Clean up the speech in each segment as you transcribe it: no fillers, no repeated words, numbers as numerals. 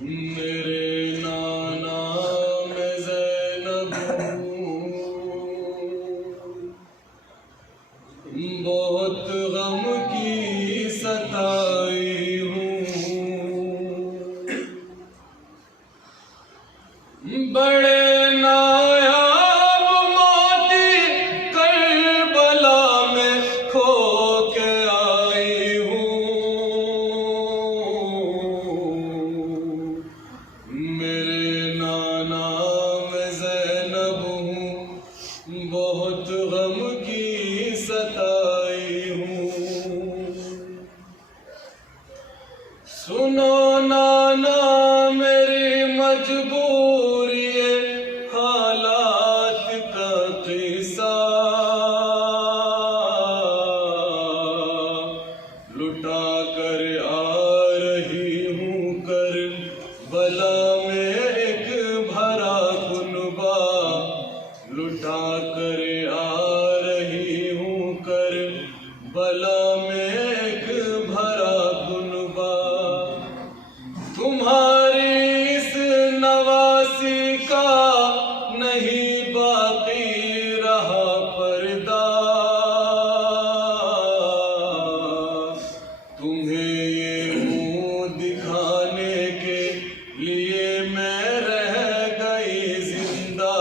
میرے نانا میں زینب بہت غم کی ستائی ہوں، بڑے نایاب موتی کربلا میں کھو کے آئی ہوں، میرے نانا میں زینب ہوں، بہت غم کی ستائی ہوں۔ سنو نانا میری مجبوری حالات کا قصہ، لٹا کر آ رہی ہوں کربلا میں ایک بھرا کنبہ، لٹا کر آ رہی ہوں کربلا میں ایک بھرا کنبہ، تمہاری اس نواسی کا نہیں باقی رہا پردہ، تمہیں یہ منہ دکھانے کے لیے میں رہ گئی زندہ،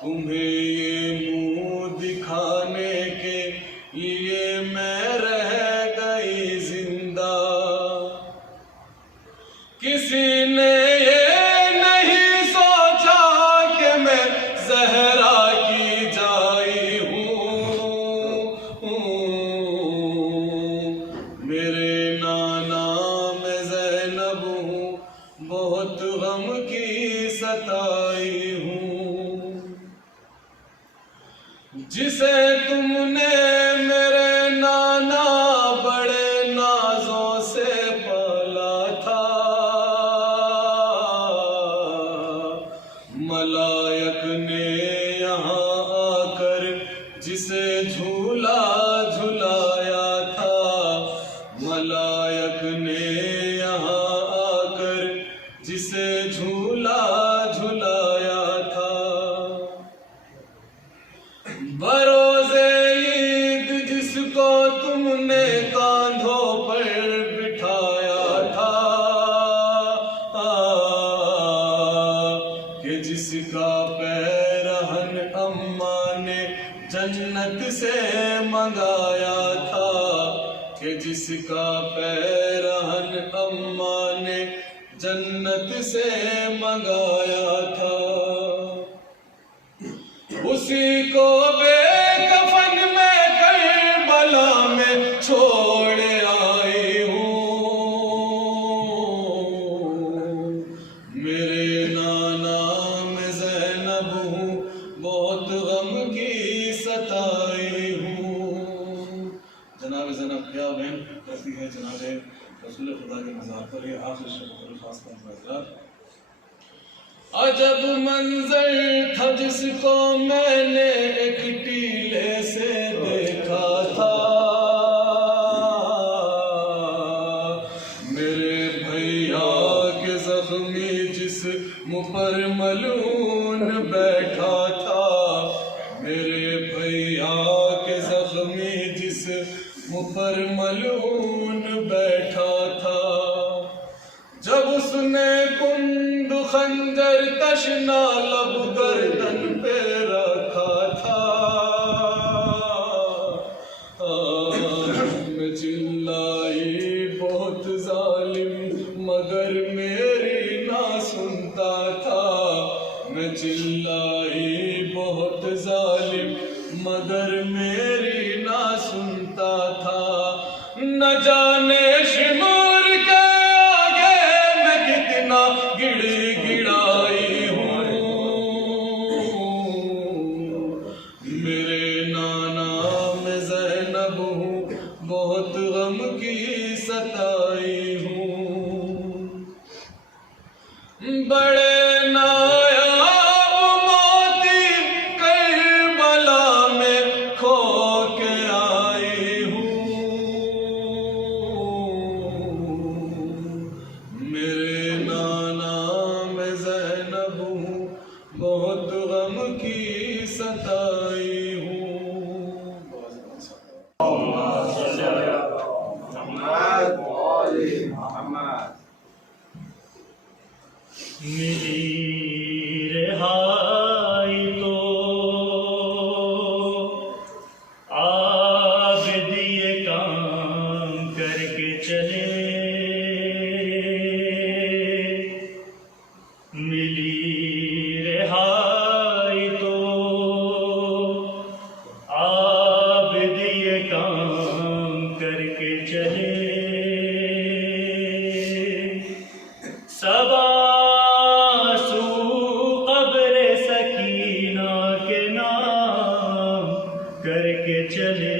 تمہیں یہ منہ دکھانے کے لیے میں رہ گئی زندہ، کسی نے یہ نہیں سوچا کہ میں زہرا کی جائی ہوں، میرے نانا میں زینب ہوں، بہت غم کی ستائی ہوں، جسے تم نے میرے نانا بڑے نازوں سے پالا تھا، ملائک نے یہاں آ کر جسے جھولا جھلایا تھا، ملائک نے یہاں آ کر جسے جھولا جھلایا تھا، بروز عید جس کو تم نے کاندھوں پر بٹھایا تھا، کہ جس کا پیرہن اماں نے جنت سے منگایا تھا، کہ جس کا پیرہن اماں نے جنت سے منگایا تھا، اسی کو بے کفن میں کربلا میں چھوڑ آئی ہوں، میرے نانا میں زینب ہوں، بہت غم کی ستائی ہوں۔ جناب زینب کیا بہن کرتی ہے جناب رسول خدا کے مزار پر یہ آخری شب الفاظ کا مظاہرہ، عجب منظر تھا جس کو میں نے ایک ٹیلے سے دیکھا تھا، میرے بھیا کے زخمی جسم پر ملعون بیٹھا تھا، میرے بھیا کے زخمی جسم پر ملعون بیٹھا تھا، جب اس نے کند خنجر تشنا لب گردن پہ رکھا تھا، میں چلائی بہت ظالم مگر میری نہ سنتا تھا، میں چلائی بہت ظالم مگر میری نہ سنتا تھا، نہ جانے شمار کے گڑ گڑائی ہوں، میرے نانا میں زینب ہوں، بہت غم کی ستائی ہوں، بڑے نایاب موتی کربلا میں کھو کے آئی ہوں، ملی رہائی تو عابد یہ کام کر کے چلے، ملی رہائی تو عابد یہ کام کر کے چلے، صبا کر کے چلے،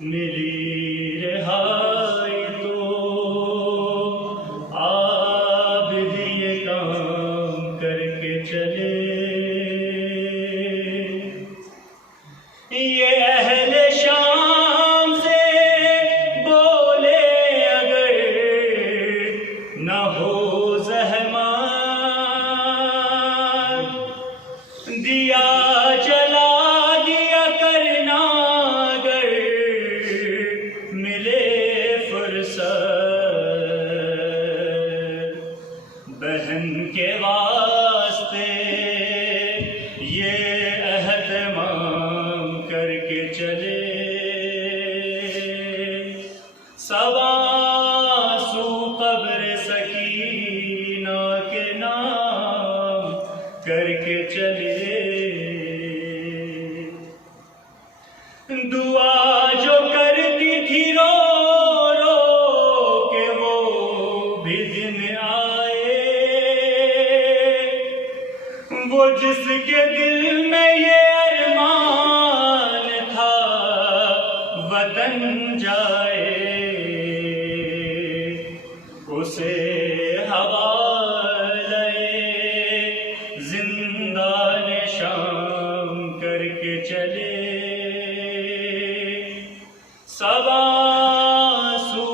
ملی رہائی تو عابد یہ کام کر کے چلے، یہ اہل شام سے بولے اگر نہ ہو زحمت، دیا جلا دیا کرنا اگر ملے فرصت، بہن کے واسطے یہ عہد مام کر کے چلے، سوا سو قبر سکینہ کے نام کر کے چلے، دعا جو کرتی تھی رو رو کہ وہ بھی دن آئے، وہ جس کے دل میں یہ ارمان تھا وطن جائے، اسے حوالے زندان شام کر کے چلے، سوا سو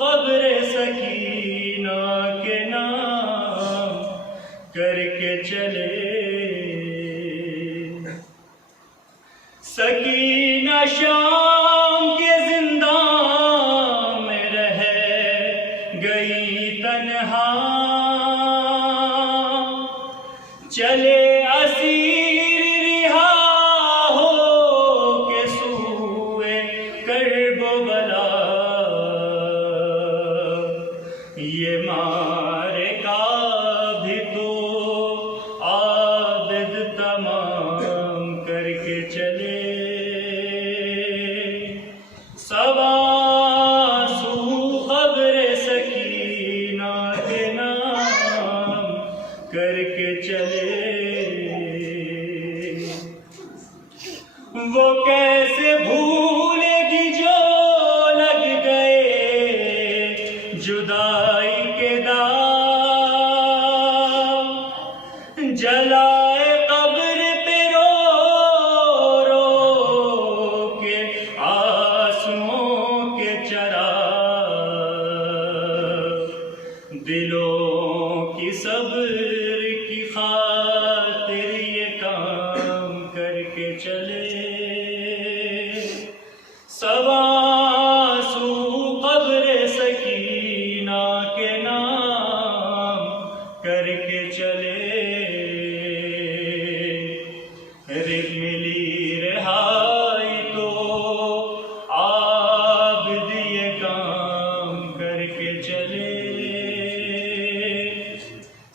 قبر سکینہ کے نام کر کے چلے، سکینہ شام کے زندان میں رہ گئی تنہا، چلے اسیر رہا ہو کے سوئے کرب و بلا، یہ معرکہ بھی تو عابد تمام کر کے چلے، سوا سو قبر سکینہ کے نام کر کے چلے، وہ کیسے بھولے گی جو لگ گئے جدائی کے داغ، جلائے قبر پہ رو رو کے آنسوؤں کے چراغ، دلوں کی صبر کی خاطر یہ کام کر کے چلے، سوا سو قبر سکینہ کے نام کر کے چلے، ملی رہائی تو عابد یہ کام کر کے چلے،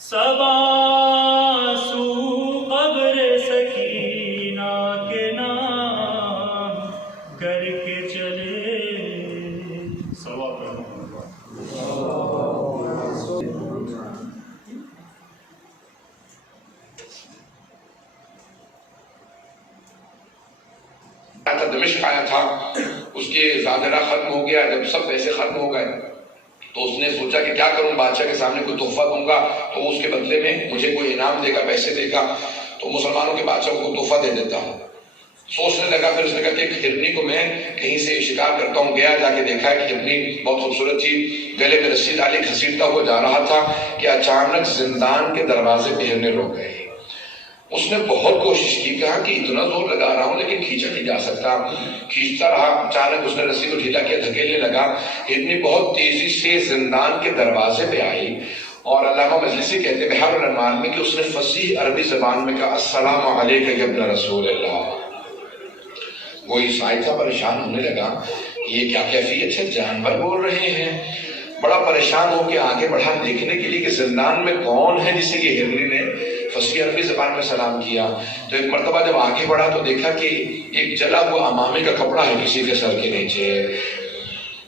سوا سو قبر سکینہ کے نام کر کے چلے، ثواب دمشق آیا تھا، اس کے زادرہ ختم ہو گیا، جب سب پیسے ختم ہو گئے تو اس نے سوچا کہ کیا کروں، بادشاہ کے سامنے کوئی تحفہ دوں گا تو اس کے بدلے میں مجھے کوئی انعام دے گا، پیسے دے گا، تو مسلمانوں کے بادشاہ کو تحفہ دے دیتا ہوں۔ سوچنے لگا، پھر اس نے کہا کہ ایک ہرنی کو میں کہیں سے شکار کرتا ہوں، گیا جا کے دیکھا کہ ہرنی بہت خوبصورت تھی، گلے میں رسی ڈالی گھسیٹتا ہوا جا رہا تھا کہ اچانک زندان کے دروازے پہ ہرنے رک گئے، اس نے بہت کوشش کی، کہا کہ اتنا زور لگا رہا ہوں لیکن کھینچا نہیں جا سکتا، کھینچتا رہا، اچانک اس نے رسی کو ڈھیلا کیا، دھکیلنے لگا، ہرنی بہت تیزی سے زندان کے دروازے پہ آئی، اور علامہ مجلسی کہتے ہیں بحر الانوار میں کہ اس نے فصیح عربی زبان میں کہا السلام علیک یا ابن رسول اللہ۔ وہ عیسائی تھا، پریشان ہونے لگا، یہ کیا کیفیت ہے، جانور بول رہے ہیں، بڑا پریشان ہو کے آگے بڑھا دیکھنے کے لیے کہ زندان میں کون ہے جسے کہ ہرنی نے فصیح عربی زبان میں سلام کیا۔ تو ایک مرتبہ جب آگے بڑھا تو دیکھا کہ ایک جلا ہوا امامے کا کپڑا ہے کسی کے سر کے نیچے،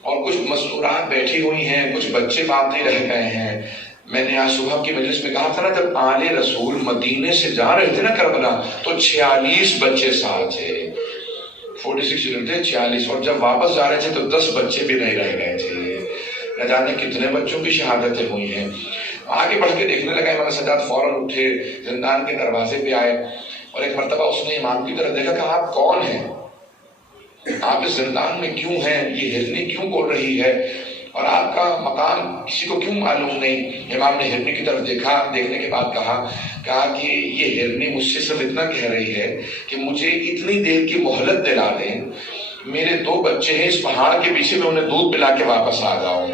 اور کچھ مستورات بیٹھی ہوئی ہیں، کچھ بچے باندھے رہ گئے ہیں۔ میں نے آج صبح کی مجلس میں کہا تھا نا، جب آل رسول مدینے سے جا رہے تھے نا کربلا، تو 46 بچے ساتھ تھے، 46 چلڈرن تھے، 46، اور جب واپس جا رہے تھے تو 10 بچے بھی نہیں رہ گئے تھے۔ نہ جانے کتنے بچوں کی شہادتیں ہوئی ہیں۔ آگے بڑھ کے دیکھنے لگا، امام سجاد فوراً اٹھے، زندان کے دروازے پہ آئے، اور ایک مرتبہ اس نے امام کی طرف دیکھا کہ آپ کون ہیں، آپ اس زندان میں کیوں ہیں، یہ ہرنی کیوں بول رہی ہے، اور آپ کا مقام کسی کو کیوں معلوم نہیں۔ امام نے ہرنی کی طرف دیکھا، دیکھنے کے بعد کہا کہ یہ ہرنی مجھ سے صرف اتنا کہہ رہی ہے کہ مجھے اتنی دیر کی مہلت دلا دیں، میرے 2 بچے ہیں اس پہاڑ کے پیچھے، میں انہیں دودھ پلا کے واپس آ جاؤں۔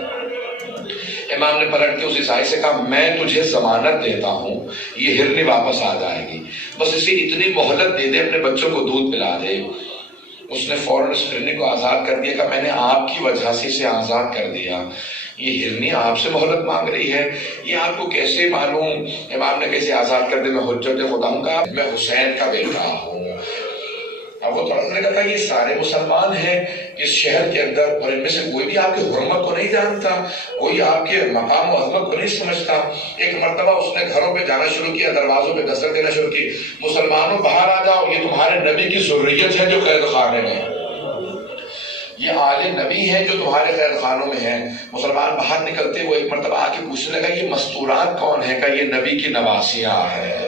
امام نے پلٹ کے اس عیسائی سے کہا میں تجھے ضمانت دیتا ہوں یہ ہرنی واپس آ جائے گی، بس اسے اتنی مہلت دے دے، اپنے بچوں کو دودھ پلا دے۔ اس نے فوراً اس ہرنی کو آزاد کر دیا کہ میں نے آپ کی وجہ سے اسے آزاد کر دیا۔ یہ ہرنی آپ سے مہلت مانگ رہی ہے، یہ آپ کو کیسے معلوم؟ امام نے کیسے آزاد کر دے؟ میں حجت خدا ہوں کا، میں حسین کا بیٹا ہوں۔ اب وہ تڑپنے لگا، یہ سارے مسلمان ہیں اس شہر کے اندر، اور ان میں سے کوئی بھی آپ کی حرمت کو نہیں جانتا، کوئی آپ کے مقام و عظمت کو نہیں سمجھتا۔ ایک مرتبہ اس نے گھروں پہ جانا شروع کیا، دروازوں پہ دستک دینا شروع کی، مسلمانوں باہر آ جاؤ، یہ تمہارے نبی کی ذریت ہے جو قید خانے میں ہے، یہ آل نبی ہے جو تمہارے قید خانوں میں ہیں۔ مسلمان باہر نکلتے وہ ایک مرتبہ آ کے پوچھنے لگا یہ مستورات کون ہیں؟ کہ یہ نبی کی نواسیاں ہیں،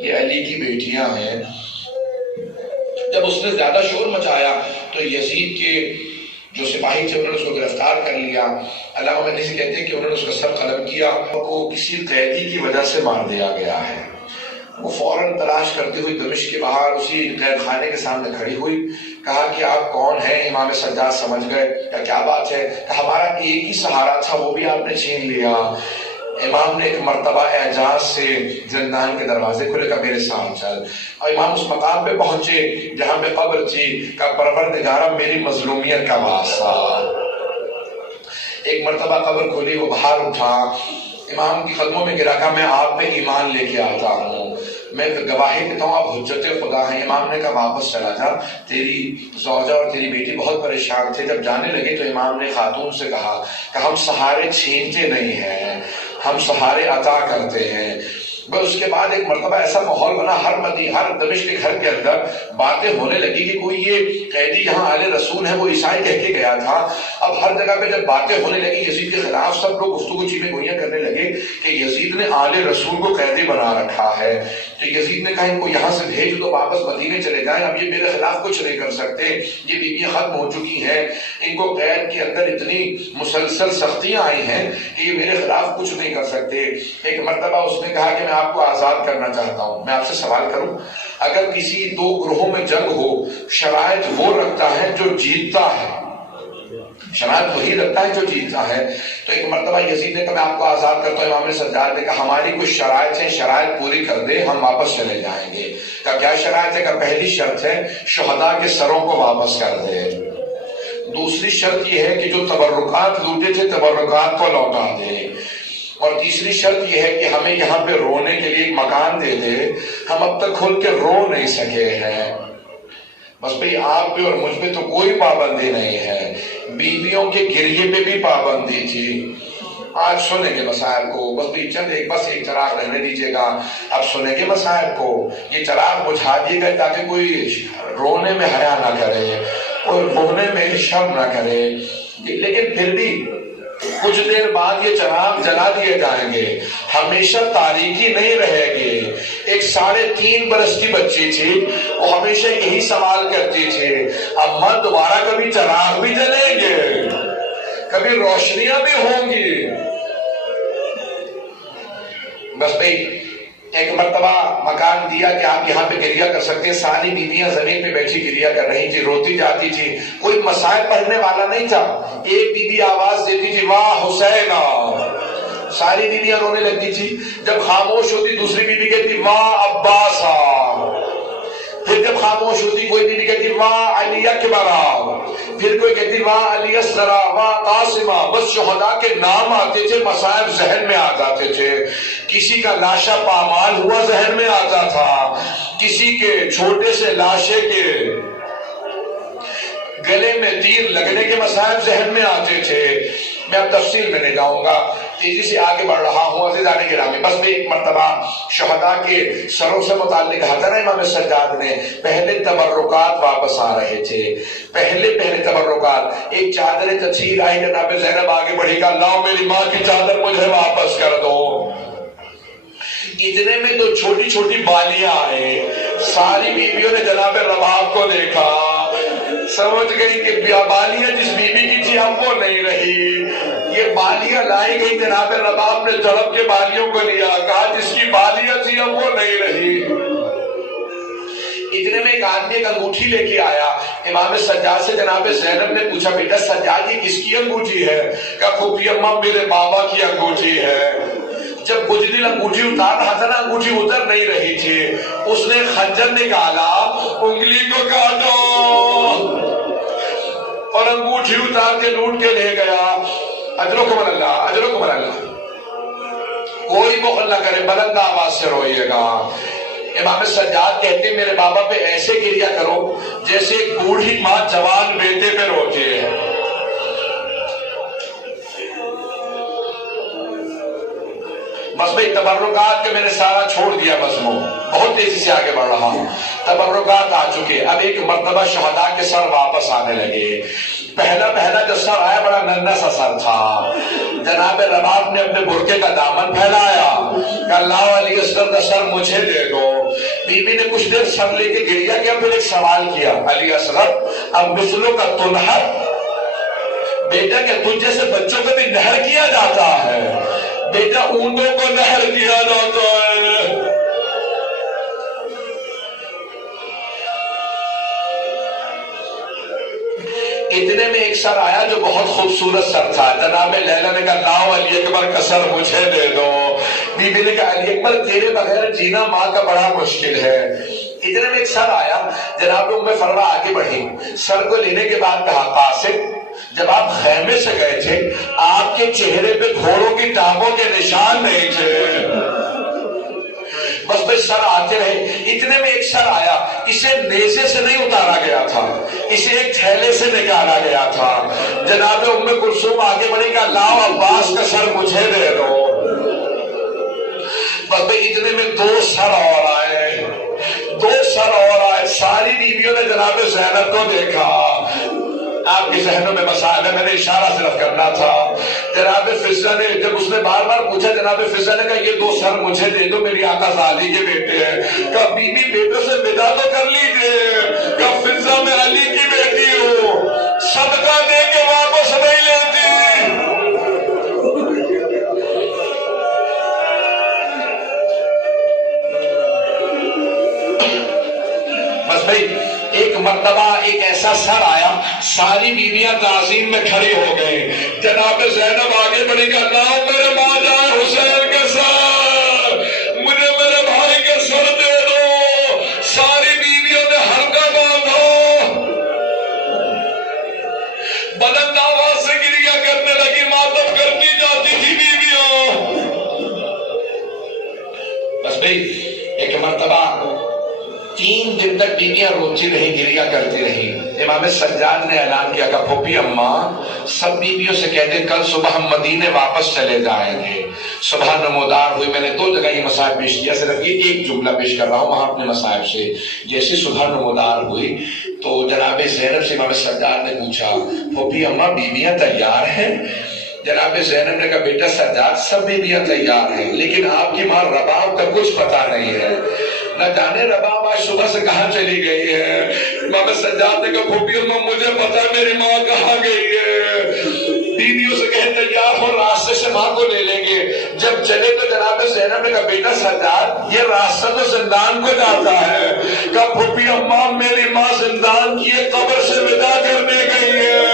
یہ علی کی بیٹیاں ہیں۔ جب اس نے زیادہ شور مچایا تو یزید کے جو سپاہی تھے انہوں نے اس کو گرفتار کر لیا۔ علامہ مجلسی کہتے ہیں کہ انہوں نے اس کا سر قلم کیا، اور وہ کسی قیدی کی وجہ سے مار دیا گیا ہے۔ وہ فوراً تلاش کرتے ہوئی دمشق کے باہر اسی قید خانے کے سامنے کھڑی ہوئی، کہا کہ آپ کون ہیں؟ امام سجاد سمجھ گئے کہ کیا بات ہے، کہ ہمارا ایک ہی سہارا تھا وہ بھی آپ نے چھین لیا۔ امام نے ایک مرتبہ اعجاز سے زندان کے دروازے کھلے، کہ میرے ساتھ چل، اور امام اس مقام پہ پہنچے جہاں پہ قبر تھی، کہ پروردگارہ میری مظلومیت کا واسطہ۔ ایک مرتبہ قبر کھلی، وہ باہر اٹھا، امام کی قدموں میں گرا، کہا میں آپ پہ ایمان لے کے آتا ہوں، میں گواہی دیتا ہوں آپ حجت خدا ہیں۔ امام نے کہا واپس چلا جا، تیری زوجہ اور تیری بیٹی بہت پریشان تھے۔ جب جانے لگے تو امام نے خاتون سے کہا کہ ہم سہارے چھینتے نہیں ہیں، ہم سہارے عطا کرتے ہیں۔ بس اس کے بعد ایک مرتبہ ایسا ماحول بنا، ہر دمشق کے گھر کے اندر باتیں ہونے لگی کہ کوئی یہ قیدی یہاں آل رسول ہے، وہ عیسائی کہہ کے گیا تھا۔ اب ہر جگہ پہ جب باتیں ہونے لگی یزید کے خلاف، سب لوگ گفتگو چیزیں گوئیاں کرنے لگے کہ یزید نے آل رسول کو قیدی بنا رکھا ہے۔ تو یزید نے کہا ان کو یہاں سے بھیج دو، واپس مدینے چلے جائیں، اب یہ میرے خلاف کچھ نہیں کر سکتے، یہ بیویاں ختم ہو چکی ہیں، ان کو قید کے اندر اتنی مسلسل سختیاں آئی ہیں کہ یہ میرے خلاف کچھ نہیں کر سکتے۔ ایک مرتبہ اس نے کہا کہ میں آپ کو آزاد کرنا چاہتا ہوں، میں آپ سے سوال کروں، اگر کسی 2 گروہوں میں جنگ ہو، شرائط وہ رکھتا ہے جو جیتتا ہے، شرائط وہی رکھتا ہے جو جیتتا ہے۔ تو ایک مرتبہ یزید نے کہا میں آپ کو آزاد کرتا ہوں، امام سجاد نے کہا ہماری کچھ شرائط ہیں، شرائط پوری کر دے ہم واپس چلے جائیں گے۔ کہا کیا شرائط ہے؟ کہ پہلی شرط ہے شہداء کے سروں کو واپس کر دے، دوسری شرط یہ ہے کہ جو تبرکات لوٹے تھے تبرکات کو لوٹا دے، اور تیسری شرط یہ ہے کہ ہمیں یہاں پہ رونے کے لیے ایک مکان دے دے، ہم اب تک کھل کے رو نہیں سکے ہیں۔ بس بھئی آپ پہ اور مجھ پہ تو کوئی پابندی نہیں ہے، بیویوں کے گریے پہ بھی پابندی تھی۔ آج سنیں گے مسائل کو، بس بھی بس ایک چراغ رہنے دیجیے گا، اب سنیں گے مسائل کو، یہ چراغ بجھا دیے گا تاکہ کوئی رونے میں حیا نہ کرے، کوئی رونے میں شرم نہ کرے، لیکن پھر بھی کچھ دیر بعد یہ چراغ جلا دیے جائیں گے، ہمیشہ تاریکی نہیں رہے گی۔ ایک 3.5 برس کی بچی تھی، وہ ہمیشہ یہی سوال کرتی تھی اماں دوبارہ کبھی چراغ بھی جلیں گے، کبھی روشنیاں بھی ہوں گی؟ بس بھئی ایک مرتبہ مکان دیا کہ آپ یہاں پہ گریا کر سکتے ہیں. ساری بیویاں زمین پہ بیٹھی گریا کر رہی تھی, روتی جاتی تھی. کوئی مسائل پڑھنے والا نہیں تھا. ایک بیوی آواز دیتی تھی واہ حسین, ساری بیویاں رونے لگتی تھی. جب خاموش ہوتی دوسری بیوی کہتی واہ عباس. پھر جب خاموش ہوتی کوئی بیوی کہتی واہ علی اکبر, پھر کوئی کہتی واہ علی اصغر, واہ قاسمہ. بس شہداء کے نام آتے تھے, مصائب ذہن میں آ جاتے تھے. کسی کا لاشا پامال ہوا ذہن میں آتا تھا, کسی کے چھوٹے سے لاشے کے گلے میں تیر لگنے کے مصائب ذہن میں آتے تھے. میں اب تفصیل میں نہیں جاؤں گا, تیزی سے آگے بڑھ رہا ہوں. عزیزان گرامی, بس میں ایک مرتبہ شہداء کے سروں سے متعلق کہا تھا نا امام سجاد نے, پہلے تبرکات واپس آ رہے تھے. پہلے تبرکات. ایک چادر تطہیر آئی, جناب زینب آگے بڑھی کہا لاؤ میری ماں کی چادر مجھے واپس کر دو. اتنے میں تو چھوٹی چھوٹی بالیاں آئے. ساری بیویوں نے جناب رباب کو دیکھا, سمجھ گئی کہ بالیاں جس بیوی کی تھی اب وہ نہیں رہی. یہ بالیاں لائی گئی, جناب رباب نے جڑب کے بالیوں کو لیا, کہا جس کی بالیاں تھی اب وہ نہیں رہی. اتنے میں ایک آدمی ایک انگوٹھی لے کے آیا. امام سجاد سے جناب زینب نے پوچھا بیٹا سجاد یہ کس کی انگوٹھی ہے؟ کہا پھوپھی اماں میرے بابا کی انگوٹھی ہے. جب بجدل انگوٹھی اتار رہا تھا نا, انگوٹھی اتر نہیں رہی تھی. اس نے خنجر نکالا, انگلی کو کاٹا اور انگوٹھی اتار کے لوٹ کے لے گیا. اجرکم اللہ, اجرکم اللہ. کوئی بخل نہ کرے, بلند آواز سے روئیے گا. امام سجاد کہتے ہیں میرے بابا پہ ایسے گریا کرو جیسے ایک بوڑھی ماں جوان بیٹے پہ روتی ہے. بس بھئی تبرکات کے میں نے سارا چھوڑ دیا مضمون, بہت تیزی سے آگے بڑھ رہا ہوں. تبرکات آ چکے. اب ایک مرتبہ شہداء کے سر واپس آنے لگے. پہلا جو سر آیا بڑا ننھا سا سر تھا. جناب رباب نے اپنے برقعے کا دامن پھیلایا کہ اللہ علی اصغر کا سر مجھے دے دو. بی بی نے کچھ دیر سر لے کے گریا کیا, پھر ایک سوال کیا علی اصغر اب مثلوں کا تنہر, بیٹا کہ تجھ جیسے بچوں کو بھی نہر کیا جاتا ہے؟ بیٹا اونٹوں کو نہر کیا جاتا ہے. اتنے میں ایک سر آیا جو بہت خوبصورت سر تھا. جناب لیلا نے کہا لاؤ علی اکبر کا سر مجھے دے دو. بی بی نے کہا علی اکبر تیرے بغیر جینا ماں کا بڑا مشکل ہے. اتنے میں ایک سر آیا, جناب ام فروا آگے بڑھی. سر کو لینے کے بعد کہا قاسم جب آپ خیمے سے گئے تھے آپ کے چہرے پہ گھوڑوں کی ٹانگوں کے نشان نہیں تھے. بس بس سر آتے رہے. اتنے میں ایک سر آیا, اسے نیزے سے نہیں اتارا گیا تھا, اسے ایک تھیلے سے نکالا گیا تھا. جناب ام کلثوم آگے بڑھی کہ لاؤ عباس کا سر مجھے دے دو. بس بھئی اتنے میں دو سر اور آئے. ساری بیویوں نے جناب زینب کو دیکھا. آپ کے ذہنوں میں مسائل ہے, میں نے اشارہ صرف کرنا تھا. جناب فضہ نے جب اس نے بار بار پوچھا, جناب فضہ نے کہا یہ دو سر مجھے دے دو, میری آقا زادی کے بیٹے ہیں. کہا بی بی بیٹوں سے ودا تو کر لیجئے. کہا فضہ میں علی کی بیٹی ہوں, صدقہ دے کے واپس نہیں لیتی. بس بھائی ایک مرتبہ ایک ایسا سر آیا, ساری بیویاں تعظیم میں کھڑی ہو گئے. جناب زینب آگے بڑھی کہ اللہ میرے ماں جان حسین کے سر, مجھے میرے بھائی کے سر دے دو. ساری بیویوں نے ہلکا باندھو, بلند آواز سے گریا کرنے لگی, ماتم کرتی جاتی تھی بیویوں. بس بھائی ایک مرتبہ 3 دن تک بیویاں روتی رہی, گریا کرتی رہی. امام سجاد نے اعلان کیا کہ پھوپھی اماں سب بیویوں سے کہہ دیں کل صبح ہم مدینے واپس چلے جائیں گے. صبح نمودار ہوئی. میں نے 2 جگہ یہ مصائب پیش کیا, صرف یہ ایک جملہ پیش کر رہا ہوں وہاں اپنے مصائب سے. جیسے صبح نمودار ہوئی تو جناب زینب سے امام سجاد نے پوچھا پھوپھی اماں بیویاں تیار ہیں؟ جناب زینب نے کہا بیٹا سجاد سب بیویاں تیار ہیں, لیکن آپ کی ماں رباب کا کچھ پتہ نہیں ہے. نہ جانے رباب آج صبح سے کہاں چلی گئی ہے. امام سجاد نے کہا پھوپھی اماں مجھے پتا ہے میری ماں کہاں گئی ہے. بیویوں سے کہے تیار ہو, راستے سے ماں کو لے لیں گے. جب جب چلے تو جناب زینب نے کہا بیٹا سجاد یہ راستہ تو زندان کو جاتا ہے. کہا پھوپھی اماں میری ماں زندان کی قبر سے ودا کرنے گئی ہے.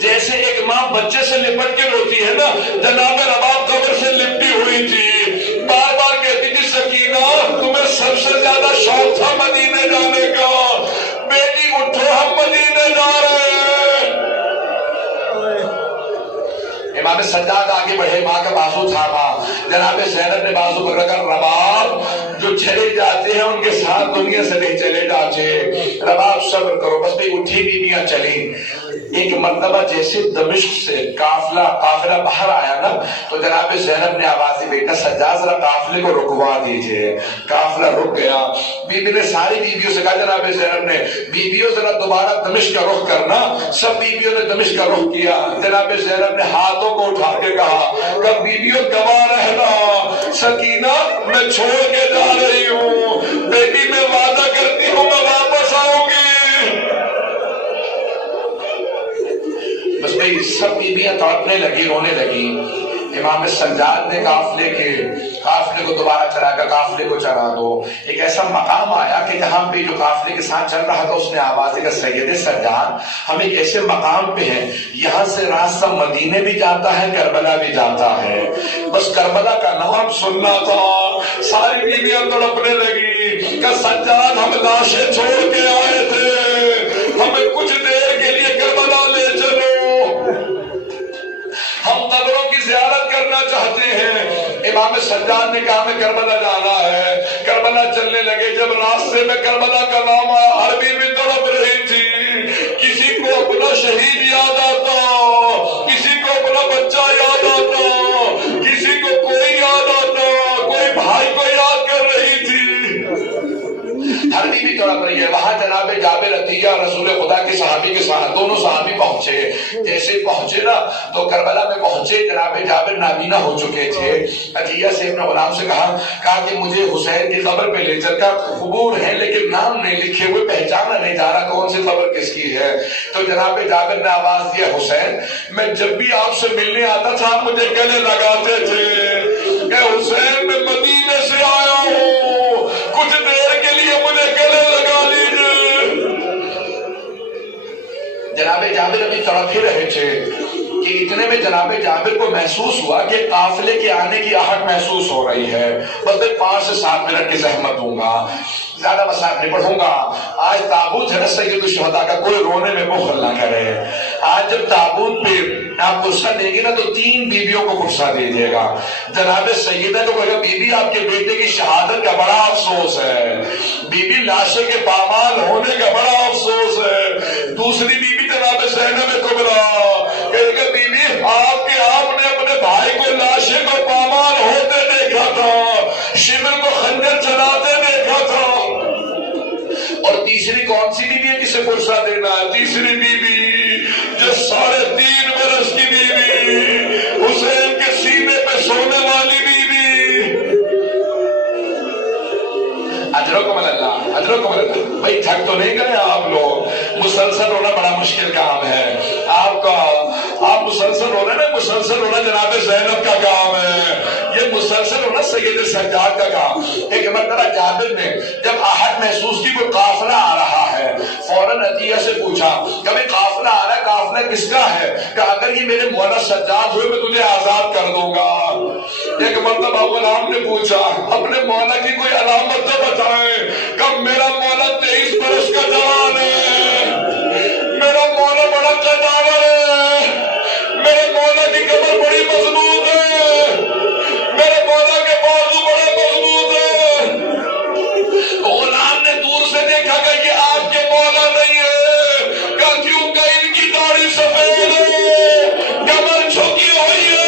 جیسے ایک ماں بچے سے لپٹ کے روتی ہے نا، جناب رباب قبر سے لپٹی ہوئی تھی. بار بار کہتی تھی سکینہ تمہیں سب سے زیادہ شوق تھا مدینے جانے کا، بیٹی اٹھو ہم مدینے جا رہے ہیں. امام سجاد آگے بڑھے، ماں کا بازو تھاما. جناب زینب نے بازو پکڑ کر رباب جو چلے جاتے ہیں ان کے ساتھ دنیا سے نہیں چلے جاتے. رباب صبر کرو. بس بھی اٹھی بیویاں چلی. ایک مرتبہ جیسے دمشق سے قافلہ باہر آیا نا تو جناب زینب نے آواز دی بیٹا سجاد ذرا قافلے کو رکوا دیجئے. قافلہ رک گیا. بیوی نے ساری بیویوں سے کہا جناب زینب نے بیویوں ذرا دوبارہ دمشق کا رخ کرنا. سب بیویوں نے دمشق کا رخ کیا. جناب زینب نے ہاتھوں کو اٹھا کے کہا کہ بیویوں گواہ رہنا، سکینہ میں چھوڑ کے جا رہی ہوں، بیٹی میں وعدہ کرتی ہوں میں واپس آؤں گی. بس بھئی سب بیویاں تڑپنے لگی، رونے لگی. امام سجاد نے قافلے کو دوبارہ چلا کر قافلے کو چلا دو. ایک ایسا مقام آیا کہ جہاں پہ جو قافلے کے ساتھ چل رہا تھا اس نے آواز دی کہ سید سجاد ہم ایک ایسے مقام پہ ہیں یہاں سے راستہ مدینے بھی جاتا ہے کربلا بھی جاتا ہے، بس کربلا کا نام سننا تھا. ساری بیویاں تڑپنے لگی کہ سجاد ہم لاشیں چھوڑ کے آئے تھے، ہمیں کچھ دیر کے لیے کربلا لے چلو، ہم قبروں کی زیارت کرنا چاہتے ہیں. امام سجاد نے کہا ہمیں کربلا جانا ہے. کربلا چلنے لگے. جب راستے میں کربلا کا نام آیا ہر بیوی تڑپ رہی تھی. کسی کو اپنا شہید یاد آتا، کسی کو اپنا بچہ یاد آتا، کسی کو کوئی یاد آتا، کوئی بھائی کو یاد کر رہی تھی. ہر بیوی تڑپ رہی ہے. وہاں جناب جابر عطیہ رسول خدا کے صحابی کے ساتھ دونوں صحابی پہنچے. جیسے پہنچے نا تو کربلا میں پہنچے. جناب جابر نابینا ہو چکے تھے. عطیہ سے اپنے غلام سے کہا کہ مجھے حسین کی قبر پہ لے چل کر، قبور ہے لیکن نام نہیں لکھے ہوئے، پہچانا نہیں جا رہا کون سی قبر کس کی ہے. تو جناب جابر نے آواز دیا حسین میں جب بھی آپ سے ملنے آتا تھا آپ مجھے گلے لگاتے تھے کہ حسین میں مدینے سے آیا ہوں، کچھ دیر کے لیے مجھے گلے لگا دیجئے. جناب جابر ابھی تڑپ ہی رہے تھے کہ اتنے میں جناب جابر کو محسوس ہوا کہ قافلے کے آنے کی آہٹ محسوس ہو رہی ہے. بس میں 5 سے 7 منٹ کی زحمت دوں گا، زیادہ مسائل نہیں پڑھوں گا. آج تابوت ہے نا سید الشہداء کا، کوئی رونے میں بخل نہ کرے. آج جب تابوت پہ آپ غصہ دیں گے نا تو 3 بیویوں کو غصہ دے دیے گا. جناب سیدہ کو کہے گا بی بی آپ کے بیٹے کی شہادت کا بڑا افسوس ہے، بی بی لاشے کے پامال ہونے کا بڑا افسوس ہے. دوسری بی بی جناب زینب کبریٰ کہے گا بی بی آپ نے اپنے بھائی کو لاشے کو پامال ہوتے دیکھا تھا، شمر کو خنجر چلاتے دیکھا تھا. اور تیسری کون سی بیوی ہے جسے فرصہ دینا ہے؟ تیسری بیوی جو 3.5 برس کی بیوی، حسین کے سینے پہ سونے والی بیوی. اجرکم اللہ، اجرکم اللہ. بھائی تھک تو نہیں گئے آپ لوگ؟ مسلسل ہونا بڑا مشکل کام ہے. آپ مسلسل ہونا نا، مسلسل ہونا جناب زینب کا کام ہے، یہ مسلسل ہونا سید سجاد کا کام. ایک مرتبہ جابر نے جب آہٹ محسوس کی کوئی قافلہ آ رہا ہے فوراً عطیہ سے پوچھا کبھی قافلہ آ رہا ہے، قافلہ کس کا ہے؟ کہ اگر یہ میرے مولا سجاد ہوئے میں تجھے آزاد کر دوں گا. ایک مرتبہ غلام نے پوچھا اپنے مولا کی کوئی علامت تو بتائیں. کب میرا مولا 23 برس کا جوان ہے، میرا مولا بڑا قداور ہے، میرے مولا کی کمر بڑی مضبوط ہے، میرے مولا کے بازو بڑے مضبوط ہیں. غلام نے دور سے دیکھا کہ یہ آپ کے مولا نہیں ہے. کہا کیوں؟ کہ ان کی داڑھی سفید ہے، کمر جھکی ہوئی ہے.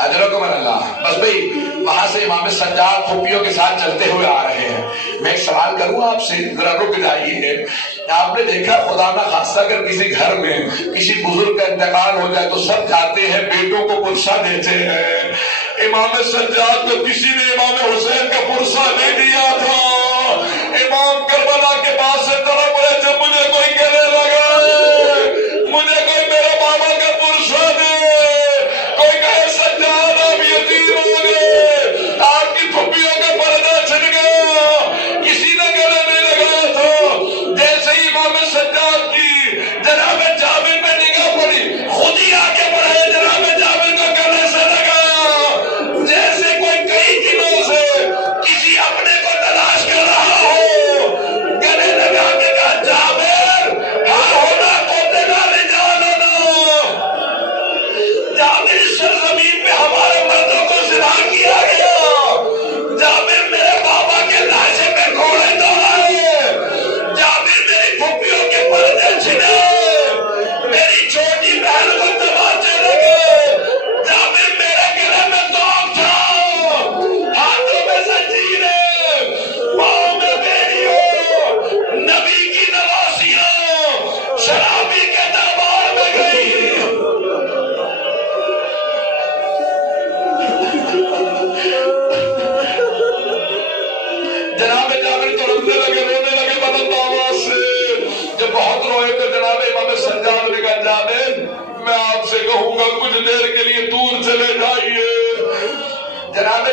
اجرکم اللہ. بس بھئی وہاں سے امام سجاد پھوپھیوں کے ساتھ چلتے ہوئے آ رہے ہیں. میں ایک سوال کروں آپ سے، ذرا رک جائیے. آپ نے دیکھا خدا نہ خاصہ اگر کسی گھر میں کسی بزرگ کا انتقال ہو جائے تو سب جاتے ہیں بیٹوں کو پرسہ دیتے ہیں. امام سجاد کو کسی نے امام حسین کا پرسہ نہیں دیا تھا. امام کربلا کے پاس سے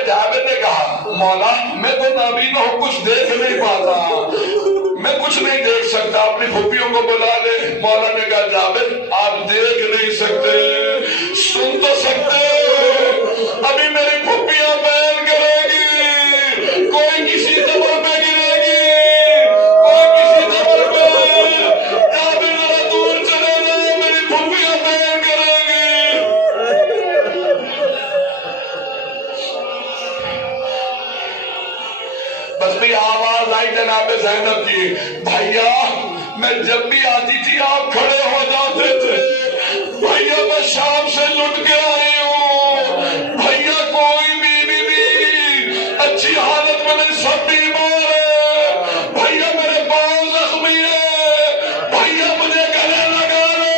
جابر نے کہا مولا میں تو نابینا ہوں, کچھ دیکھ نہیں پاتا, میں کچھ نہیں دیکھ سکتا, اپنی پھوپھیوں کو بلا لے. مولا نے کہا جابر آپ دیکھ نہیں سکتے, سن تو سکتے, ابھی میری پھوپھیاں بیان کرے گی, کوئی کسی قبر پہ گرے گی, کوئی کسی قبر پہ. جابر ذرا دور چلے جاؤ, میری پھوپھیاں بیان کرے گی. بس بھی آواز آئی جناب زینب کی, بھیا میں جب بھی آتی تھی آپ کھڑے ہو جاتے تھے, بھیا میں شام سے لٹ کے آئی ہوں, بھیا کوئی بیوی بھی اچھی حالت میں نہیں, سب بیمار ہے, بھیا میرے پاؤں زخمی ہے, بھیا مجھے گلے لگا لو.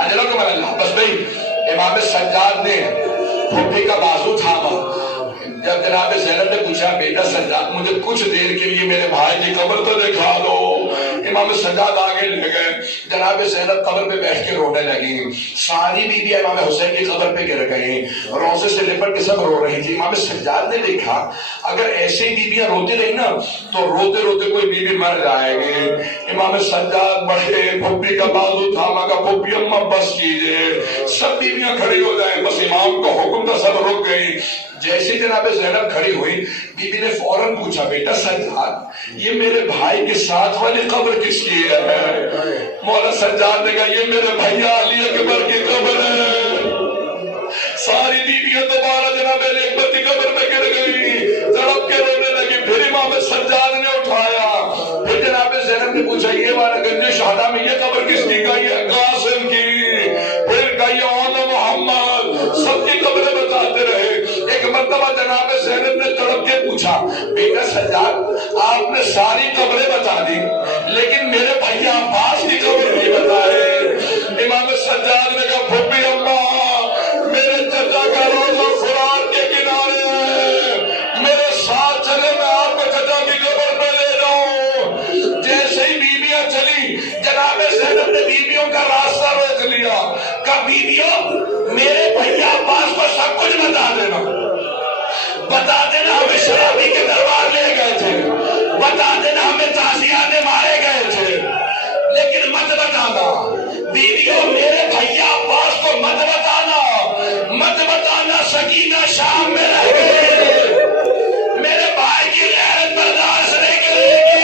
اجلو کہ اللہ. بس بھائی امام سجاد نے پھوپھی کا بازو تھاما. جب جناب زینب نے پوچھا بیٹا سجاد مجھے کچھ دیر کے لیے میرے بھائی کی قبر تو دکھا دو, امام سجاد آگے لے گئے. جناب زینب قبر پہ بیٹھ کے رونے لگی. ساری بیویاں امام حسین کی قبر پہ گر گئی, روزے سے لپٹ کے سب رو رہی تھی. امام سجاد نے دیکھا اگر ایسے بیویاں روتی رہی نا تو روتے روتے کوئی بیوی مر جائے گی. امام سجاد بڑھے, پھوپھی کا بازو تھاما, کا پھوپھی اماں بس کیجئے, سب بیویاں کھڑی ہو جائیں. بس امام کو حکم تھا, سب رک گئی. جیسے جناب زینب کھڑی ہوئی, بی بی نے فوراً پوچھا بیٹا سجاد یہ میرے بھائی کے ساتھ والی قبر کس کی ہے؟ مولا سجاد نے کہا یہ میرے بھیا علی اکبر کی قبر ہے. ساری بیویاں دوبارہ جناب علی اکبر کی قبر میں گر گئی, تڑپ کے رونے لگی. پھر امام سجاد نے اٹھایا. پھر جناب زینب نے پوچھا یہ والا گنج شہداء میں یہ قبر کس کی؟ کہا یہ قاسم کی. پھر کہا یہ اون محمد. سب کی قبریں بتاتے رہے. ایک مرتبہ جناب زینب نے تڑپ کے پوچھا بیٹا سجاد آپ نے ساری قبریں بتا دی لیکن میرے بھیا عباس کی قبر نہیں بتائے. امام سجاد نے کہا پھوپھی اماں میرے چچا کا روزہ فرات کے کنارے ہے, میرے ساتھ چلے میں آپ کو چچا کی قبر پہ لے جاؤں. جیسے ہی بیویاں چلی جناب زینب نے بیویوں کا راستہ روک لیا. کہا بیویوں میرے بھیا عباس کو سب کچھ بتا دینا, بتا دینا ہمیں شرابی کے دربار لے گئے تھے, بتا دینا ہمیں تعزیانے مارے گئے تھے, لیکن مت بتانا بیویوں میرے بھیا عباس کو مت بتانا, مت بتانا سکینہ شام میں رہ گئے, میرے بھائی کی غیرت برداشت نہیں کرے گی.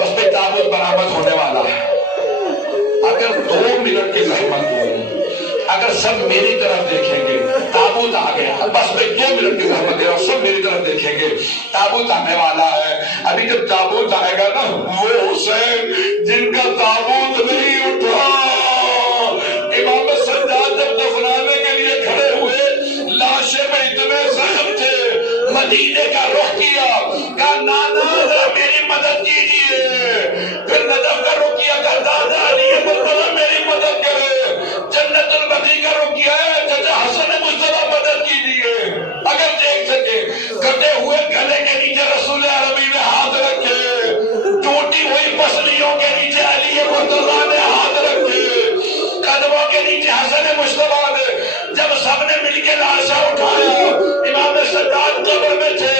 بس میں تابوت برآمد ہونے والا ہے. اگر 2 منٹ کی زحمت ہوں, اگر سب میری طرف دیکھیں گے تابوت آ گیا, بس میں 2 منٹ کی زحمت دے رہا ہوں, سب میری طرف دیکھیں گے تابوت آنے والا ہے. ابھی جب تابوت آئے گا نا وہ حسین جن کا تابوت نہیں اٹھا, امام سجاد جب دفنانے کے لیے کھڑے ہوئے لاشیں میں اتنے زخم تھے, مدینے کا رخ کیا, کہا نانا ذرا میری مدد کیجیے. پھر نجف کا رخ کیا, کہا دادا علی مصطفیٰ میری مدد کرے. جنت البقیع کا رخ کیا ہے, چچا حسن مصطفیٰ مدد کیجیے. اگر دیکھ سکے کٹے ہوئے گلے کے نیچے رسول عربی نے ہاتھ رکھے, ٹوٹی ہوئی پسلیوں کے نیچے علی مرتضیٰ نے ہاتھ رکھے, قدموں کے نیچے حسن مصطفیٰ نے. جب سب نے مل کے لاشا اٹھایا, امام سجاد قبر میں تھے,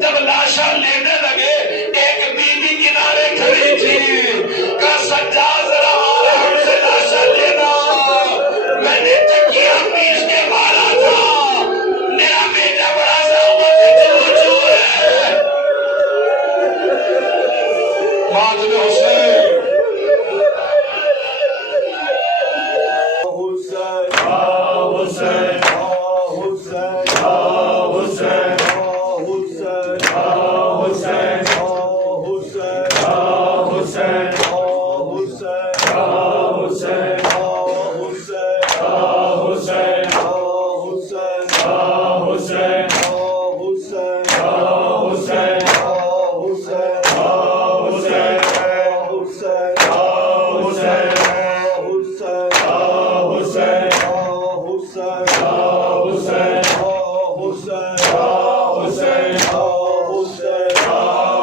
جب لاشا لینے لگے ایک بیوی کنارے کھڑی تھی, کہا سجاد ذرا آرام سے لاشا لینا, میں نے تکیہ پیس کے مارا تھا, میرا بیٹا بڑا زحمت سے موجود ہے. ماجد حسین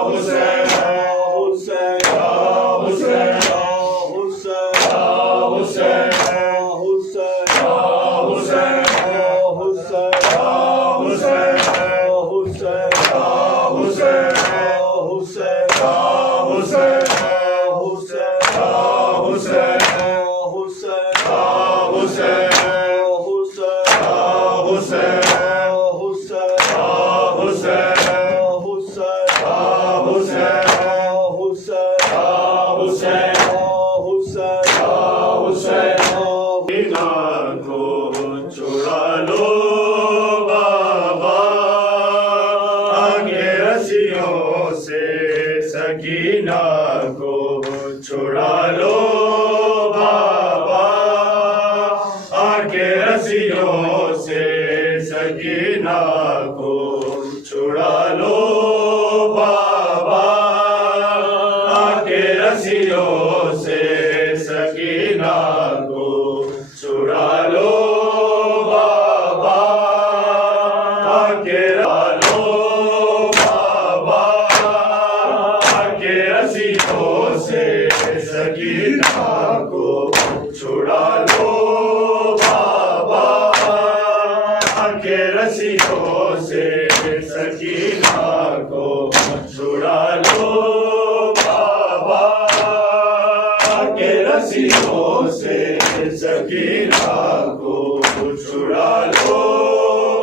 Hussein سکینہ کو چھڑا لو بابا آ کے رسیوں سے سکینہ کو چھڑا لو بابا آ کے رسیوں سے سکینہ کو چھڑا لو بابا آ کے سکینہ کو چھڑا لو بابا کے رسیوں سے سکینہ کو چھڑا لو بابا کے رسیوں سے سکینہ کو چھڑا لو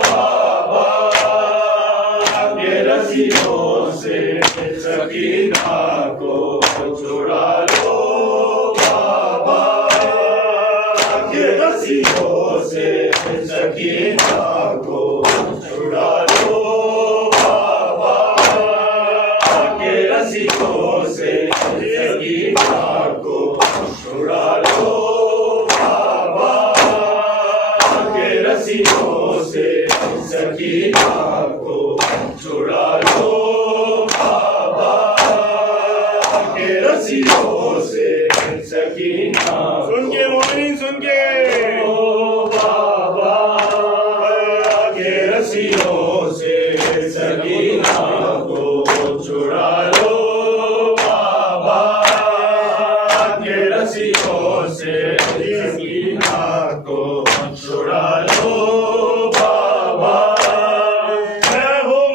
بابا کے رسیوں سے سکینہ کو چھڑا لو سے سکینہ کو چھڑا لو بابا کے رسیوں سے سکینہ کو چھڑا لو بابا کے رسیوں سے سکینہ کو چھڑا لو بابا کے رسیوں سے سکینہ سن کے مومنین سن کے رسیوں سے سکینہ کو چھڑا لو بابا کے رسیوں سے سکینہ کو چھڑا لو بابا میں ہوں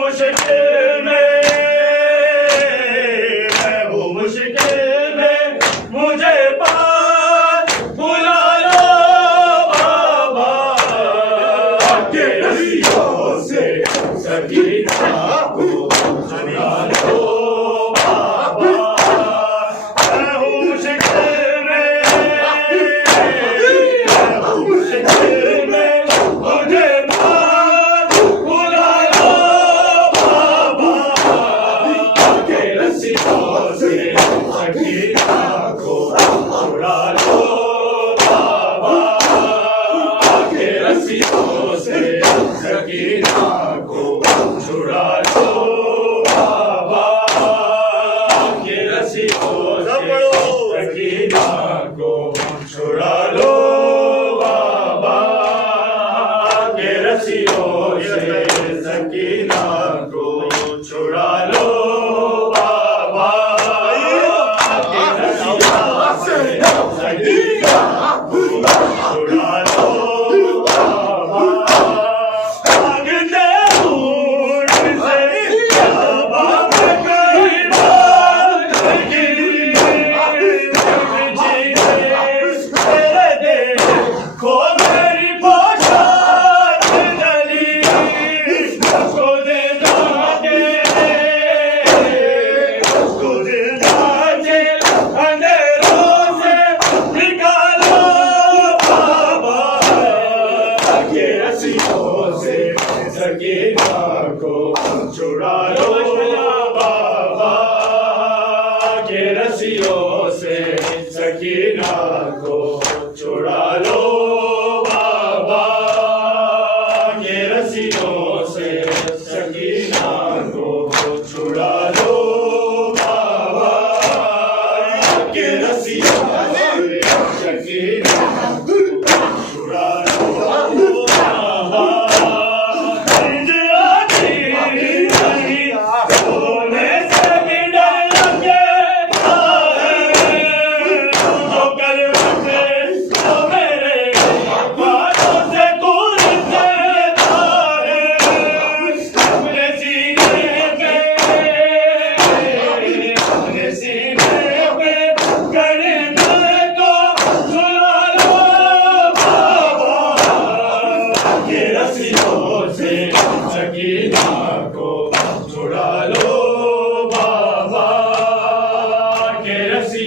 مشکل میں مجھے پاس بلا لو بابا کے رسیوں سے سکینہ کو چھڑا لو بابا میں ہوں مشکل میں مجھے پاس بلا لو بابا کے رسیوں سے سکینہ کو چھڑا لو بابا کے رسیوں سے سکینہ کو چھڑا لو بابا کے رسیوں سے سکینہ کو چھڑا لو بابا کے رسیوں سے سکینہ کو چھڑا لو بابا کے رسیوں سے سکینہ کو چھڑا لو سکینہ کو چھڑا لو بابا کے رسیوں سے سکینہ کو چھڑا لو بابا کے رسیوں سے سکینہ کو چھڑا لو بابا کے رسیوں سے سکینہ کو چھڑا لو بابا میرے